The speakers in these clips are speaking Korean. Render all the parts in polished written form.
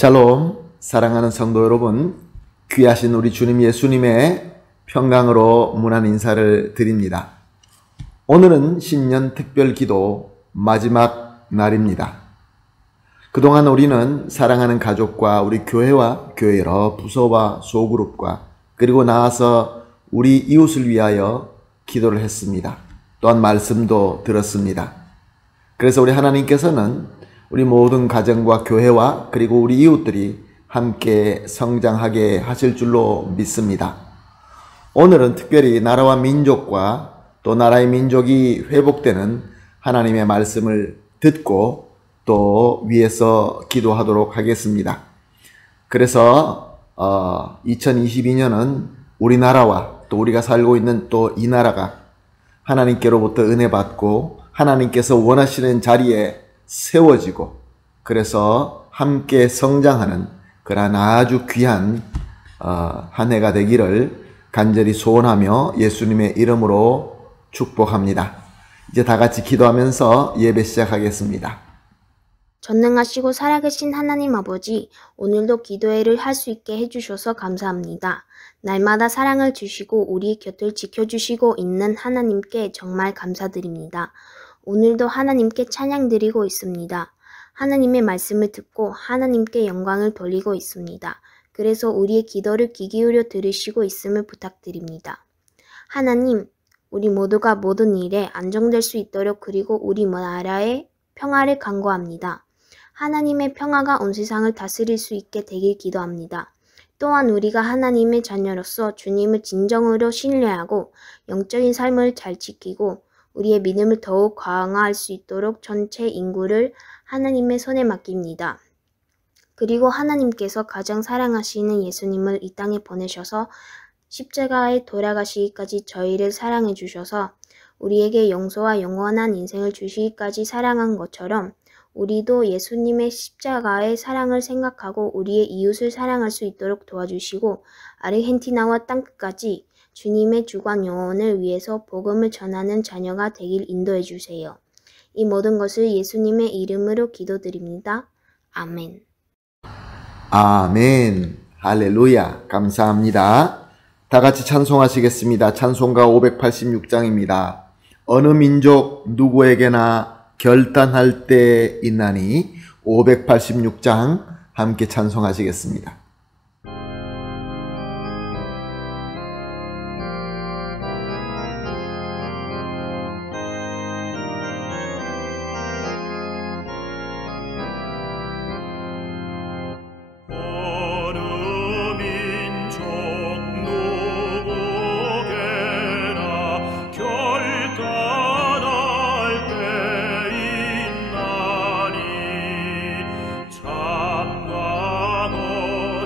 샬롬, 사랑하는 성도 여러분, 귀하신 우리 주님 예수님의 평강으로 문안 인사를 드립니다. 오늘은 신년 특별기도 마지막 날입니다. 그동안 우리는 사랑하는 가족과 우리 교회와 교회 여러 부서와 소그룹과 그리고 나아서 우리 이웃을 위하여 기도를 했습니다. 또한 말씀도 들었습니다. 그래서 우리 하나님께서는 우리 모든 가정과 교회와 그리고 우리 이웃들이 함께 성장하게 하실 줄로 믿습니다. 오늘은 특별히 나라와 민족과 또 나라의 민족이 회복되는 하나님의 말씀을 듣고 또 위에서 기도하도록 하겠습니다. 그래서 2022년은 우리나라와 또 우리가 살고 있는 또 이 나라가 하나님께로부터 은혜 받고 하나님께서 원하시는 자리에 세워지고 그래서 함께 성장하는 그러한 아주 귀한 한 해가 되기를 간절히 소원하며 예수님의 이름으로 축복합니다. 이제 다 같이 기도하면서 예배 시작하겠습니다. 전능하시고 살아계신 하나님 아버지, 오늘도 기도회를 할 수 있게 해주셔서 감사합니다. 날마다 사랑을 주시고 우리 곁을 지켜주시고 있는 하나님께 정말 감사드립니다. 오늘도 하나님께 찬양드리고 있습니다. 하나님의 말씀을 듣고 하나님께 영광을 돌리고 있습니다. 그래서 우리의 기도를 귀 기울여 들으시고 있음을 부탁드립니다. 하나님, 우리 모두가 모든 일에 안정될 수 있도록 그리고 우리 나라의 평화를 간구합니다. 하나님의 평화가 온 세상을 다스릴 수 있게 되길 기도합니다. 또한 우리가 하나님의 자녀로서 주님을 진정으로 신뢰하고 영적인 삶을 잘 지키고 우리의 믿음을 더욱 강화할 수 있도록 전체 인구를 하나님의 손에 맡깁니다. 그리고 하나님께서 가장 사랑하시는 예수님을 이 땅에 보내셔서 십자가에 돌아가시기까지 저희를 사랑해 주셔서 우리에게 용서와 영원한 인생을 주시기까지 사랑한 것처럼 우리도 예수님의 십자가의 사랑을 생각하고 우리의 이웃을 사랑할 수 있도록 도와주시고 아르헨티나와 땅끝까지 주님의 주관 영혼을 위해서 복음을 전하는 자녀가 되길 인도해 주세요. 이 모든 것을 예수님의 이름으로 기도드립니다. 아멘. 아멘. 할렐루야. 감사합니다. 다 같이 찬송하시겠습니다. 찬송가 586장입니다. 어느 민족 누구에게나 결단할 때 있나니 586장 함께 찬송하시겠습니다. 참관어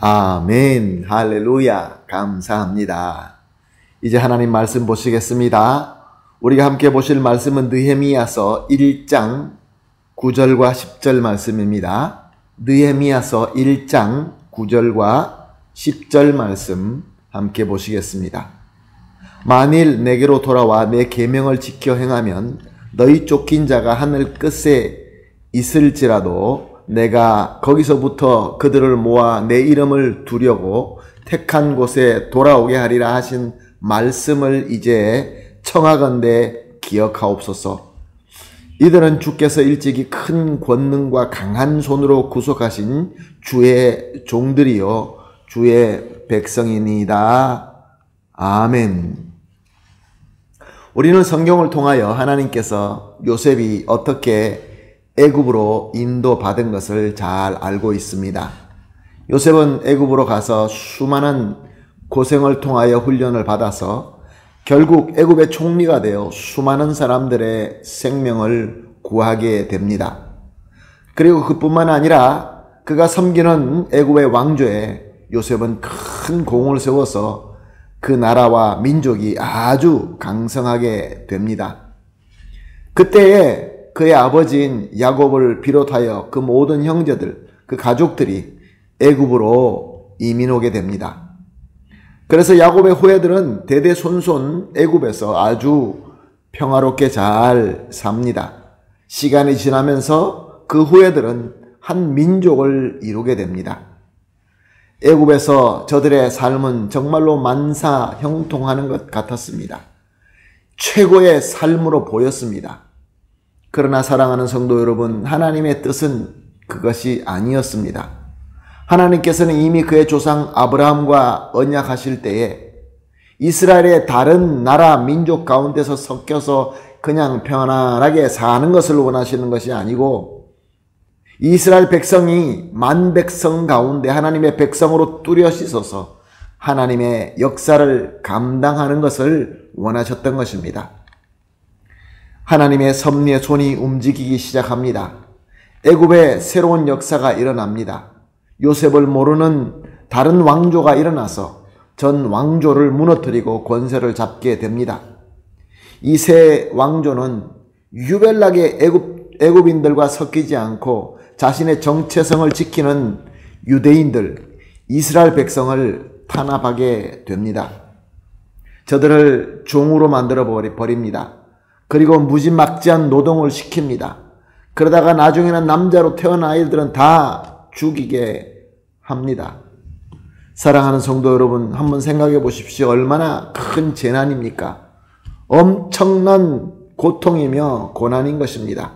아멘, 할렐루야, 감사합니다. 이제 하나님 말씀 보시겠습니다. 우리가 함께 보실 말씀은 느헤미야서 1장 9절과 10절 말씀입니다. 느헤미야서 1장 9절과 10절 말씀 함께 보시겠습니다. 만일 내게로 돌아와 내 계명을 지켜 행하면 너희 쫓긴 자가 하늘 끝에 있을지라도 내가 거기서부터 그들을 모아 내 이름을 두려고 택한 곳에 돌아오게 하리라 하신 말씀을 이제 청하건대 기억하옵소서. 이들은 주께서 일찍이 큰 권능과 강한 손으로 구속하신 주의 종들이요 주의 백성이니이다. 아멘. 우리는 성경을 통하여 하나님께서 요셉이 어떻게 애굽으로 인도받은 것을 잘 알고 있습니다. 요셉은 애굽으로 가서 수많은 고생을 통하여 훈련을 받아서 결국 애굽의 총리가 되어 수많은 사람들의 생명을 구하게 됩니다. 그리고 그뿐만 아니라 그가 섬기는 애굽의 왕조에 요셉은 큰 공을 세워서 그 나라와 민족이 아주 강성하게 됩니다. 그때에 그의 아버지인 야곱을 비롯하여 그 모든 형제들, 그 가족들이 애굽으로 이민 오게 됩니다. 그래서 야곱의 후예들은 대대손손 애굽에서 아주 평화롭게 잘 삽니다. 시간이 지나면서 그 후예들은 한 민족을 이루게 됩니다. 애굽에서 저들의 삶은 정말로 만사형통하는 것 같았습니다. 최고의 삶으로 보였습니다. 그러나 사랑하는 성도 여러분, 하나님의 뜻은 그것이 아니었습니다. 하나님께서는 이미 그의 조상 아브라함과 언약하실 때에 이스라엘의 다른 나라 민족 가운데서 섞여서 그냥 편안하게 사는 것을 원하시는 것이 아니고 이스라엘 백성이 만백성 가운데 하나님의 백성으로 뚜렷이서서 하나님의 역사를 감당하는 것을 원하셨던 것입니다. 하나님의 섭리의 손이 움직이기 시작합니다. 애굽에 새로운 역사가 일어납니다. 요셉을 모르는 다른 왕조가 일어나서 전 왕조를 무너뜨리고 권세를 잡게 됩니다. 이 새 왕조는 유별나게 애굽인들과 섞이지 않고 자신의 정체성을 지키는 유대인들, 이스라엘 백성을 탄압하게 됩니다. 저들을 종으로 만들어 버립니다. 그리고 무지막지한 노동을 시킵니다. 그러다가 나중에는 남자로 태어난 아이들은 다 죽이게 합니다. 사랑하는 성도 여러분, 한번 생각해 보십시오. 얼마나 큰 재난입니까? 엄청난 고통이며 고난인 것입니다.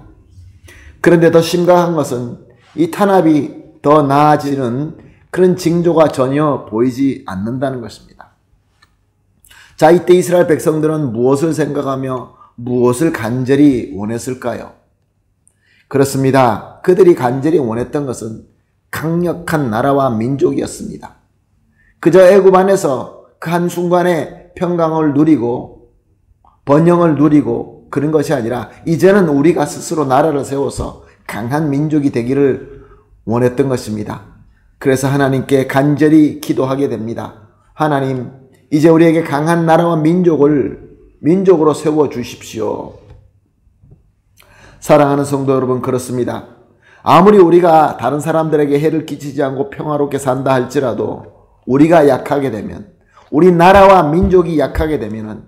그런데 더 심각한 것은 이 탄압이 더 나아지는 그런 징조가 전혀 보이지 않는다는 것입니다. 자, 이때 이스라엘 백성들은 무엇을 생각하며 무엇을 간절히 원했을까요? 그렇습니다. 그들이 간절히 원했던 것은 강력한 나라와 민족이었습니다. 그저 애굽 안에서 그 한순간에 평강을 누리고 번영을 누리고 그런 것이 아니라 이제는 우리가 스스로 나라를 세워서 강한 민족이 되기를 원했던 것입니다. 그래서 하나님께 간절히 기도하게 됩니다. 하나님, 이제 우리에게 강한 나라와 민족으로 세워주십시오. 사랑하는 성도 여러분, 그렇습니다. 아무리 우리가 다른 사람들에게 해를 끼치지 않고 평화롭게 산다 할지라도 우리가 약하게 되면, 우리 나라와 민족이 약하게 되면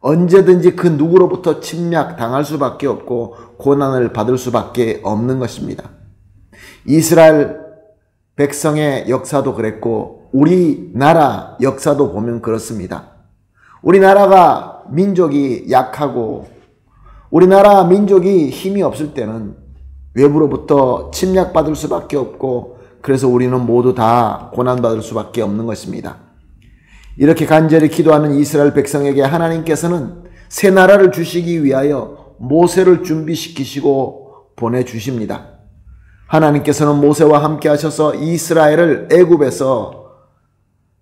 언제든지 그 누구로부터 침략당할 수밖에 없고 고난을 받을 수밖에 없는 것입니다. 이스라엘 백성의 역사도 그랬고 우리나라 역사도 보면 그렇습니다. 우리나라가 민족이 약하고 우리나라 민족이 힘이 없을 때는 외부로부터 침략받을 수밖에 없고 그래서 우리는 모두 다 고난받을 수밖에 없는 것입니다. 이렇게 간절히 기도하는 이스라엘 백성에게 하나님께서는 새 나라를 주시기 위하여 모세를 준비시키시고 보내주십니다. 하나님께서는 모세와 함께 하셔서 이스라엘을 애굽에서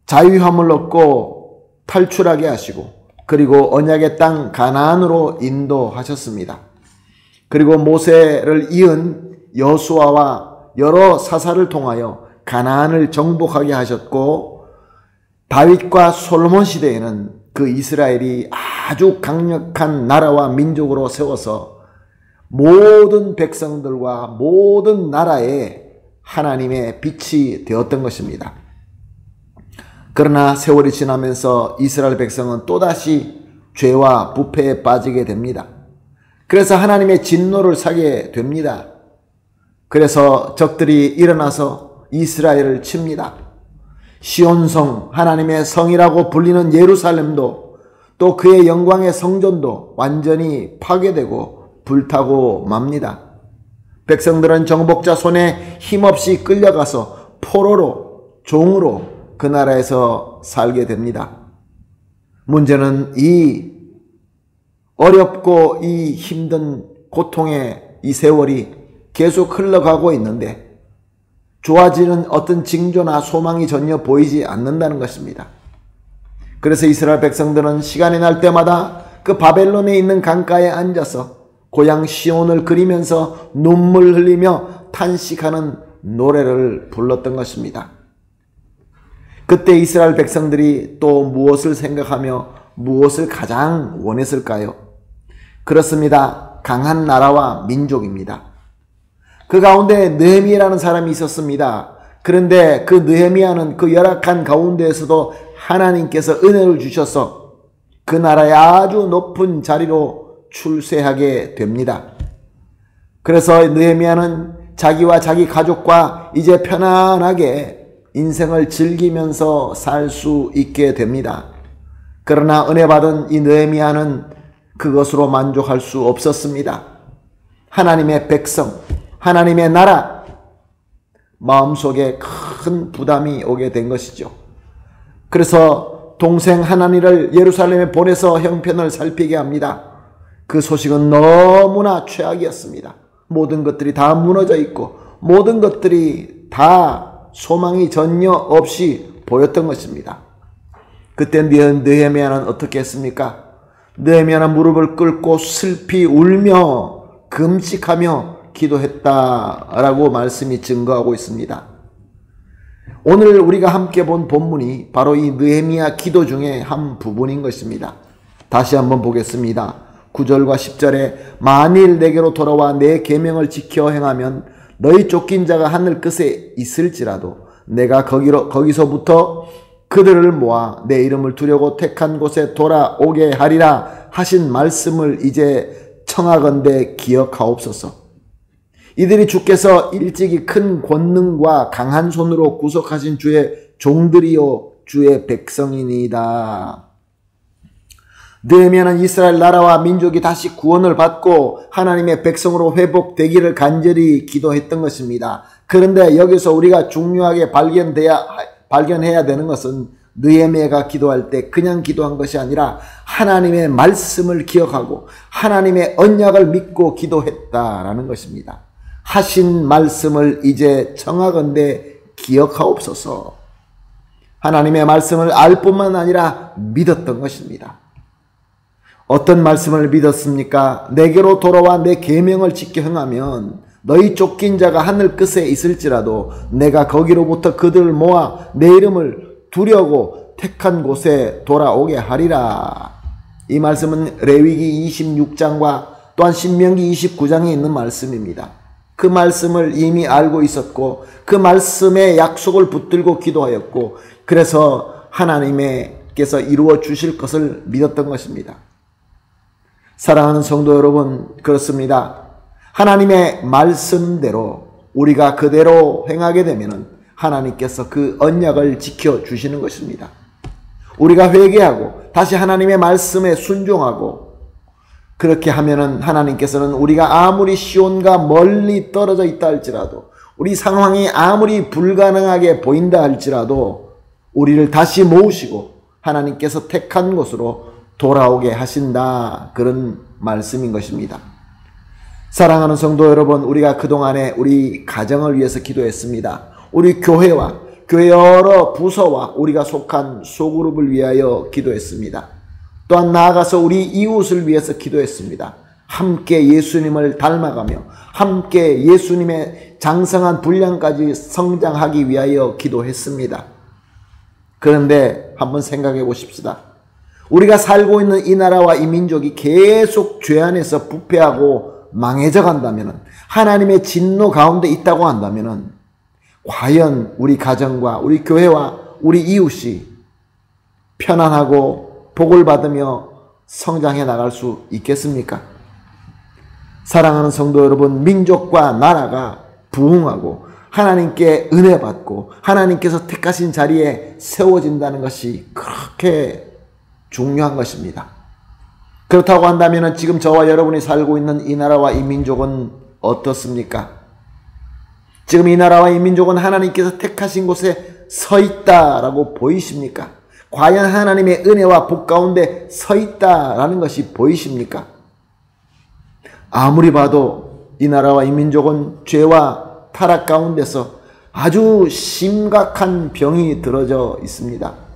자유함을 얻고 탈출하게 하시고 그리고 언약의 땅 가나안으로 인도하셨습니다. 그리고 모세를 이은 여수아와 여러 사사를 통하여 가나안을 정복하게 하셨고 다윗과 솔로몬 시대에는 그 이스라엘이 아주 강력한 나라와 민족으로 세워서 모든 백성들과 모든 나라에 하나님의 빛이 되었던 것입니다. 그러나 세월이 지나면서 이스라엘 백성은 또다시 죄와 부패에 빠지게 됩니다. 그래서 하나님의 진노를 사게 됩니다. 그래서 적들이 일어나서 이스라엘을 칩니다. 시온성, 하나님의 성이라고 불리는 예루살렘도 또 그의 영광의 성전도 완전히 파괴되고 불타고 맙니다. 백성들은 정복자 손에 힘없이 끌려가서 포로로, 종으로 그 나라에서 살게 됩니다. 문제는 이 어렵고 이 힘든 고통의 이 세월이 계속 흘러가고 있는데 좋아지는 어떤 징조나 소망이 전혀 보이지 않는다는 것입니다. 그래서 이스라엘 백성들은 시간이 날 때마다 그 바벨론에 있는 강가에 앉아서 고향 시온을 그리면서 눈물 흘리며 탄식하는 노래를 불렀던 것입니다. 그때 이스라엘 백성들이 또 무엇을 생각하며 무엇을 가장 원했을까요? 그렇습니다. 강한 나라와 민족입니다. 그 가운데 느헤미야라는 사람이 있었습니다. 그런데 그 느헤미야는 그 열악한 가운데에서도 하나님께서 은혜를 주셔서 그 나라의 아주 높은 자리로 출세하게 됩니다. 그래서 느헤미야는 자기와 자기 가족과 이제 편안하게 인생을 즐기면서 살 수 있게 됩니다. 그러나 은혜 받은 이 느헤미야는 그것으로 만족할 수 없었습니다. 하나님의 백성, 하나님의 나라, 마음속에 큰 부담이 오게 된 것이죠. 그래서 동생 하나니를 예루살렘에 보내서 형편을 살피게 합니다. 그 소식은 너무나 최악이었습니다. 모든 것들이 다 무너져 있고 모든 것들이 다 소망이 전혀 없이 보였던 것입니다. 그때 느헤미야는 어떻게 했습니까? 느헤미야는 무릎을 꿇고 슬피 울며 금식하며 기도했다라고 말씀이 증거하고 있습니다. 오늘 우리가 함께 본 본문이 바로 이 느헤미야 기도 중에 한 부분인 것입니다. 다시 한번 보겠습니다. 9절과 10절에 만일 내게로 돌아와 내 계명을 지켜 행하면 너희 쫓긴 자가 하늘 끝에 있을지라도 내가 거기서부터 그들을 모아 내 이름을 두려고 택한 곳에 돌아오게 하리라 하신 말씀을 이제 청하건대 기억하옵소서. 이들이 주께서 일찍이 큰 권능과 강한 손으로 구속하신 주의 종들이요 주의 백성이니이다. 느헤미야는 이스라엘 나라와 민족이 다시 구원을 받고 하나님의 백성으로 회복되기를 간절히 기도했던 것입니다. 그런데 여기서 우리가 중요하게 발견해야 되는 것은 느헤미야가 기도할 때 그냥 기도한 것이 아니라 하나님의 말씀을 기억하고 하나님의 언약을 믿고 기도했다라는 것입니다. 하신 말씀을 이제 청하건대 기억하옵소서. 하나님의 말씀을 알 뿐만 아니라 믿었던 것입니다. 어떤 말씀을 믿었습니까? 내게로 돌아와 내 계명을 지켜 행하면 너희 쫓긴 자가 하늘 끝에 있을지라도 내가 거기로부터 그들을 모아 내 이름을 두려고 택한 곳에 돌아오게 하리라. 이 말씀은 레위기 26장과 또한 신명기 29장에 있는 말씀입니다. 그 말씀을 이미 알고 있었고 그 말씀의 약속을 붙들고 기도하였고 그래서 하나님께서 이루어 주실 것을 믿었던 것입니다. 사랑하는 성도 여러분, 그렇습니다. 하나님의 말씀대로 우리가 그대로 행하게 되면 하나님께서 그 언약을 지켜주시는 것입니다. 우리가 회개하고 다시 하나님의 말씀에 순종하고 그렇게 하면은 하나님께서는 우리가 아무리 시온과 멀리 떨어져 있다 할지라도 우리 상황이 아무리 불가능하게 보인다 할지라도 우리를 다시 모으시고 하나님께서 택한 곳으로 돌아오게 하신다. 그런 말씀인 것입니다. 사랑하는 성도 여러분, 우리가 그동안에 우리 가정을 위해서 기도했습니다. 우리 교회와 교회 여러 부서와 우리가 속한 소그룹을 위하여 기도했습니다. 또한 나아가서 우리 이웃을 위해서 기도했습니다. 함께 예수님을 닮아가며 함께 예수님의 장성한 분량까지 성장하기 위하여 기도했습니다. 그런데 한번 생각해 보십시다. 우리가 살고 있는 이 나라와 이 민족이 계속 죄 안에서 부패하고 망해져 간다면, 하나님의 진노 가운데 있다고 한다면 과연 우리 가정과 우리 교회와 우리 이웃이 편안하고 복을 받으며 성장해 나갈 수 있겠습니까? 사랑하는 성도 여러분, 민족과 나라가 부흥하고 하나님께 은혜 받고 하나님께서 택하신 자리에 세워진다는 것이 그렇게 중요한 것입니다. 그렇다고 한다면 지금 저와 여러분이 살고 있는 이 나라와 이 민족은 어떻습니까? 지금 이 나라와 이 민족은 하나님께서 택하신 곳에 서 있다라고 보이십니까? 과연 하나님의 은혜와 복 가운데 서 있다라는 것이 보이십니까? 아무리 봐도 이 나라와 이 민족은 죄와 타락 가운데서 아주 심각한 병이 들어져 있습니다.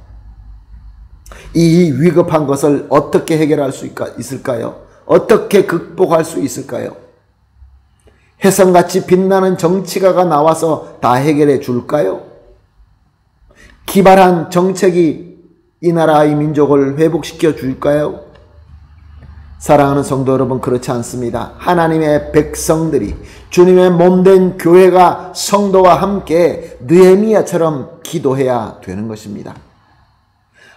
이 위급한 것을 어떻게 해결할 수 있을까요? 어떻게 극복할 수 있을까요? 혜성같이 빛나는 정치가가 나와서 다 해결해 줄까요? 기발한 정책이 이 나라 이 민족을 회복시켜 줄까요? 사랑하는 성도 여러분, 그렇지 않습니다. 하나님의 백성들이, 주님의 몸된 교회가 성도와 함께 느헤미야처럼 기도해야 되는 것입니다.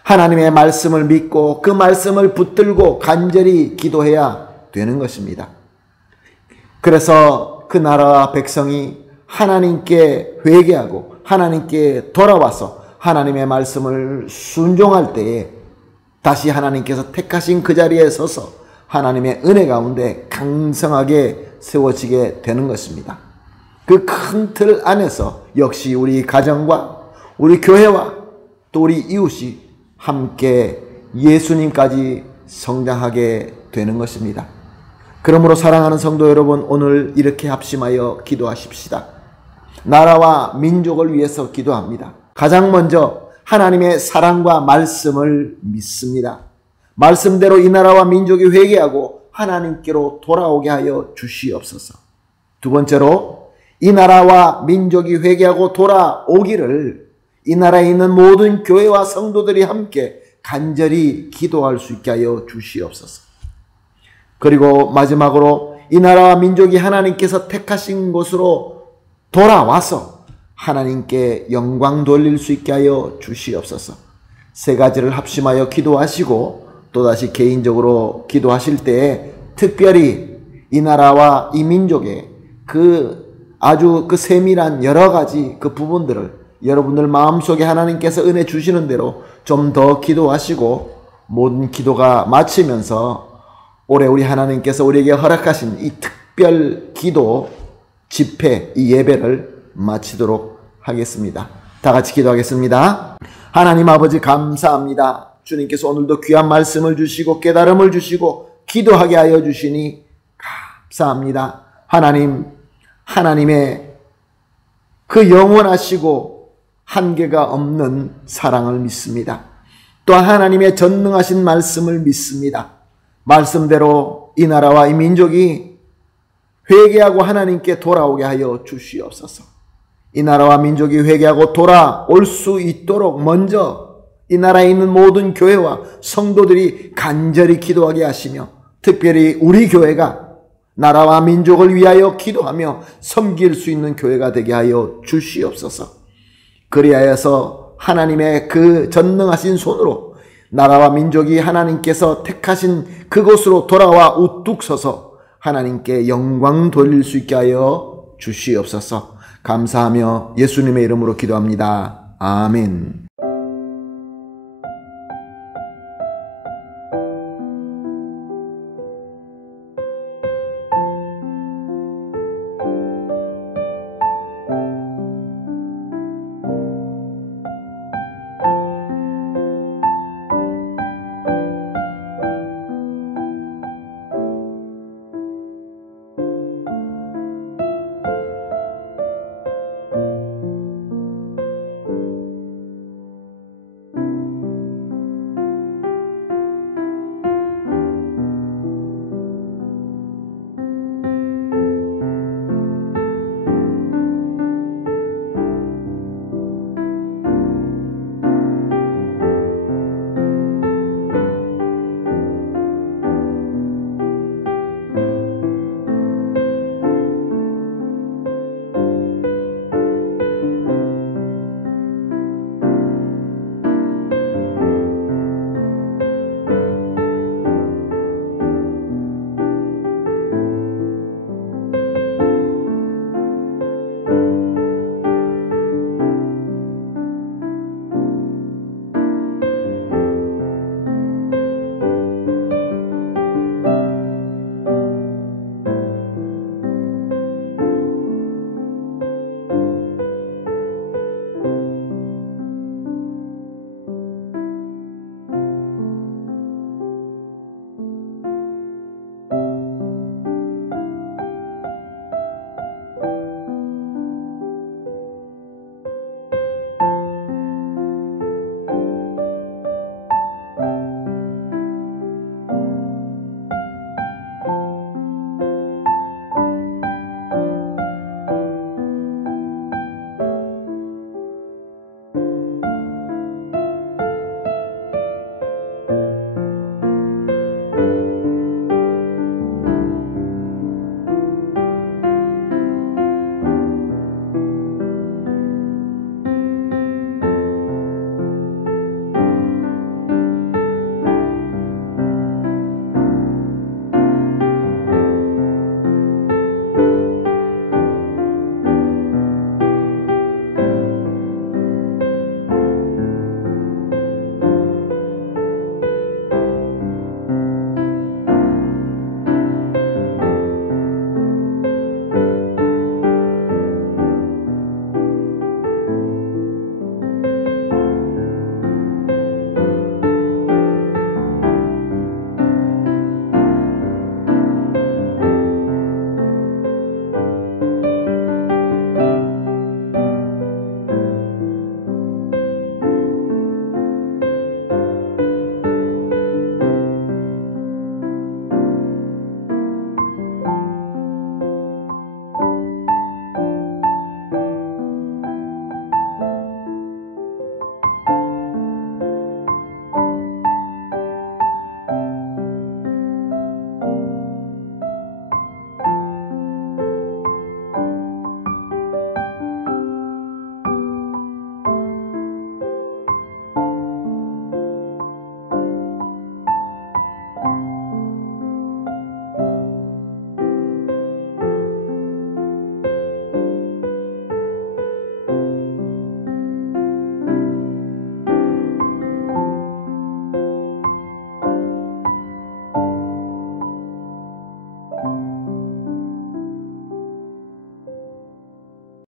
하나님의 말씀을 믿고 그 말씀을 붙들고 간절히 기도해야 되는 것입니다. 그래서 그 나라와 백성이 하나님께 회개하고 하나님께 돌아와서 하나님의 말씀을 순종할 때에 다시 하나님께서 택하신 그 자리에 서서 하나님의 은혜 가운데 강성하게 세워지게 되는 것입니다. 그 큰 틀 안에서 역시 우리 가정과 우리 교회와 또 우리 이웃이 함께 예수님까지 성장하게 되는 것입니다. 그러므로 사랑하는 성도 여러분, 오늘 이렇게 합심하여 기도하십시다. 나라와 민족을 위해서 기도합니다. 가장 먼저 하나님의 사랑과 말씀을 믿습니다. 말씀대로 이 나라와 민족이 회개하고 하나님께로 돌아오게 하여 주시옵소서. 두 번째로 이 나라와 민족이 회개하고 돌아오기를 이 나라에 있는 모든 교회와 성도들이 함께 간절히 기도할 수 있게 하여 주시옵소서. 그리고 마지막으로 이 나라와 민족이 하나님께서 택하신 곳으로 돌아와서 하나님께 영광 돌릴 수 있게 하여 주시옵소서. 세 가지를 합심하여 기도하시고 또다시 개인적으로 기도하실 때에 특별히 이 나라와 이 민족의 아주 세밀한 여러 가지 그 부분들을 여러분들 마음속에 하나님께서 은혜 주시는 대로 좀 더 기도하시고 모든 기도가 마치면서 올해 우리 하나님께서 우리에게 허락하신 이 특별 기도 집회, 이 예배를 마치도록 하겠습니다. 다 같이 기도하겠습니다. 하나님 아버지, 감사합니다. 주님께서 오늘도 귀한 말씀을 주시고 깨달음을 주시고 기도하게 하여 주시니 감사합니다. 하나님의 그 영원하시고 한계가 없는 사랑을 믿습니다. 또한 하나님의 전능하신 말씀을 믿습니다. 말씀대로 이 나라와 이 민족이 회개하고 하나님께 돌아오게 하여 주시옵소서. 이 나라와 민족이 회개하고 돌아올 수 있도록 먼저 이 나라에 있는 모든 교회와 성도들이 간절히 기도하게 하시며, 특별히 우리 교회가 나라와 민족을 위하여 기도하며 섬길 수 있는 교회가 되게 하여 주시옵소서. 그리하여서 하나님의 그 전능하신 손으로 나라와 민족이 하나님께서 택하신 그곳으로 돌아와 우뚝 서서 하나님께 영광 돌릴 수 있게 하여 주시옵소서. 감사하며 예수님의 이름으로 기도합니다. 아멘.